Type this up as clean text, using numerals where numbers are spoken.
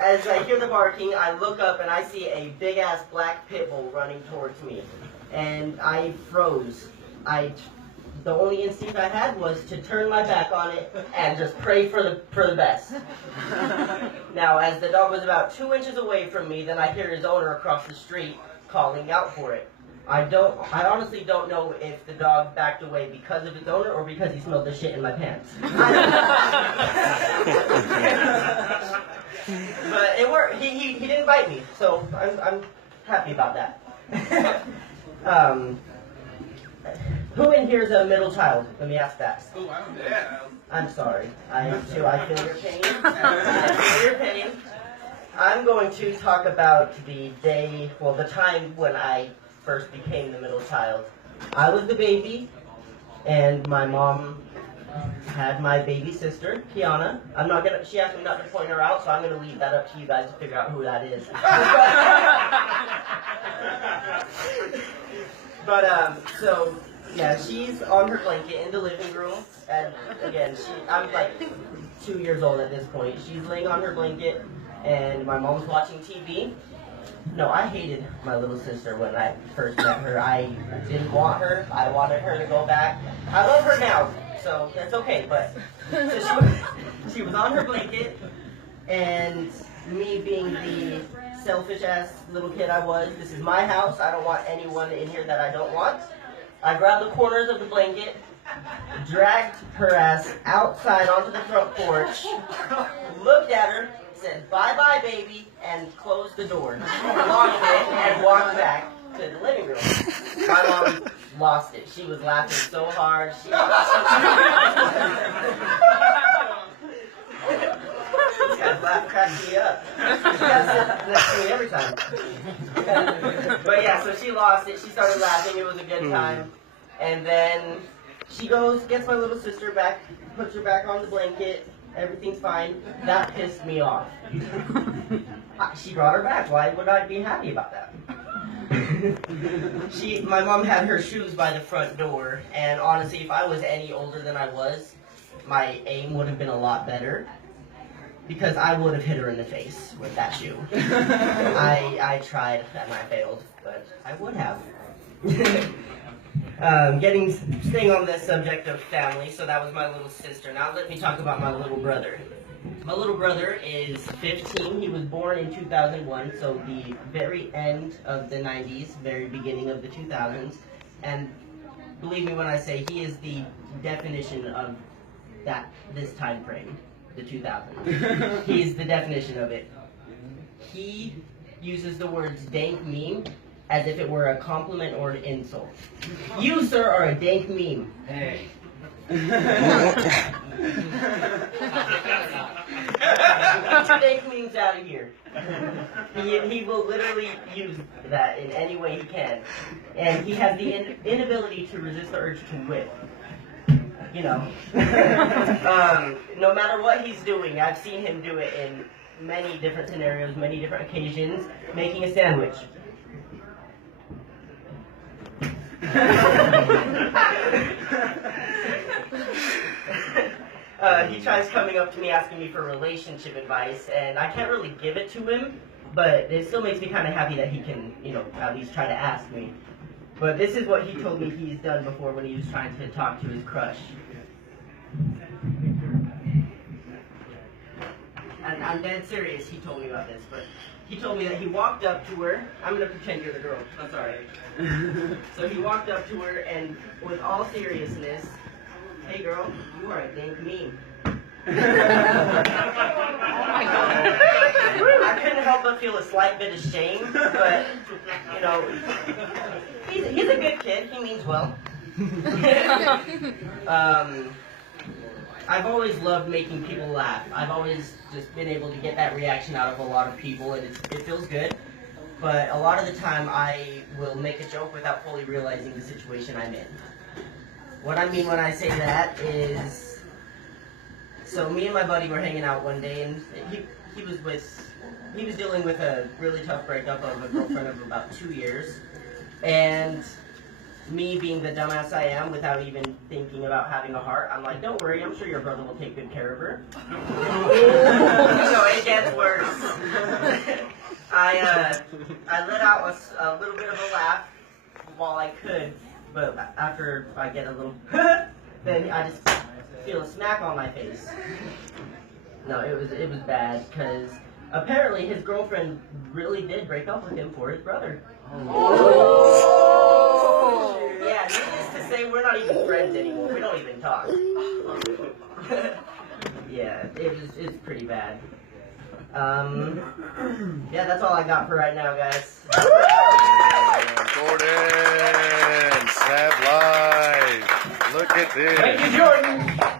As I hear the barking, I look up and I see a big ass black pit bull running towards me, and I froze. The only instinct I had was to turn my back on it and just pray for the best. Now, as the dog was about 2 inches away from me, then I hear his owner across the street calling out for it. I honestly don't know if the dog backed away because of his owner or because he smelled the shit in my pants. But it worked. He didn't bite me, so I'm happy about that. Who in here is a middle child? Let me ask that. Oh, I'm dead. I'm sorry. I am too. I feel your pain. I feel your pain. I'm going to talk about the time when I first became the middle child. I was the baby, and my mom had my baby sister, Kiana. She asked me not to point her out, so I'm gonna leave that up to you guys to figure out who that is. So yeah, she's on her blanket in the living room, and again, I'm like 2 years old at this point. She's laying on her blanket, and my mom's watching TV. No, I hated my little sister when I first met her. I didn't want her. I wanted her to go back. I love her now, so that's okay, but so she was on her blanket, and me being the selfish-ass little kid I was, this is my house, I don't want anyone in here that I don't want. I grabbed the corners of the blanket, dragged her ass outside onto the front porch, looked at her, said, "Bye-bye, baby," and closed the door, locked it, and walked back to the living room. My mom lost it. She was laughing so hard. She cracked me up. That's me every time. But yeah, so she lost it. She started laughing. It was a good time. And then she goes, gets my little sister back, puts her back on the blanket. Everything's fine. That pissed me off. She brought her back. Why would I be happy about that? My mom had her shoes by the front door, and honestly, if I was any older than I was, my aim would have been a lot better, because I would have hit her in the face with that shoe. I tried and I failed, but I would have. Staying on the subject of family, so that was my little sister. Now let me talk about my little brother. My little brother is 15. He was born in 2001, so the very end of the 90s, very beginning of the 2000s. And believe me when I say he is the definition of this time frame, the 2000s. He is the definition of it. He uses the words dank meme as if it were a compliment or an insult. You, sir, are a dank meme. Hey. Dank memes out of here. He will literally use that in any way he can. And he has the inability to resist the urge to whip. You know. No matter what he's doing, I've seen him do it in many different scenarios, many different occasions, making a sandwich. He tries coming up to me asking me for relationship advice, and I can't really give it to him, but it still makes me kind of happy that he can, at least try to ask me. But this is what he told me he's done before when he was trying to talk to his crush. And I'm dead serious, he told me about this, but he told me that he walked up to her. I'm going to pretend you're the girl. That's all right. So he walked up to her and, with all seriousness, "Hey girl, you are a dank meme." I couldn't help but feel a slight bit of shame, but, he's a good kid. He means well. I've always loved making people laugh. I've always just been able to get that reaction out of a lot of people, and it feels good. But a lot of the time, I will make a joke without fully realizing the situation I'm in. What I mean when I say that is, so me and my buddy were hanging out one day, and he was dealing with a really tough breakup of a girlfriend of about 2 years, and me being the dumbass I am, without even thinking about having a heart, I'm like, "Don't worry, I'm sure your brother will take good care of her." gets worse. I let out a little bit of a laugh while I could, but after I get a little, then I just feel a smack on my face. No, it was bad because apparently his girlfriend really did break up with him for his brother. Oh. Yeah, needless to say, we're not even friends anymore. We don't even talk. Yeah, it's pretty bad. Yeah, that's all I got for right now, guys. Jordan, Snap Live. Look at this. Thank you, Jordan.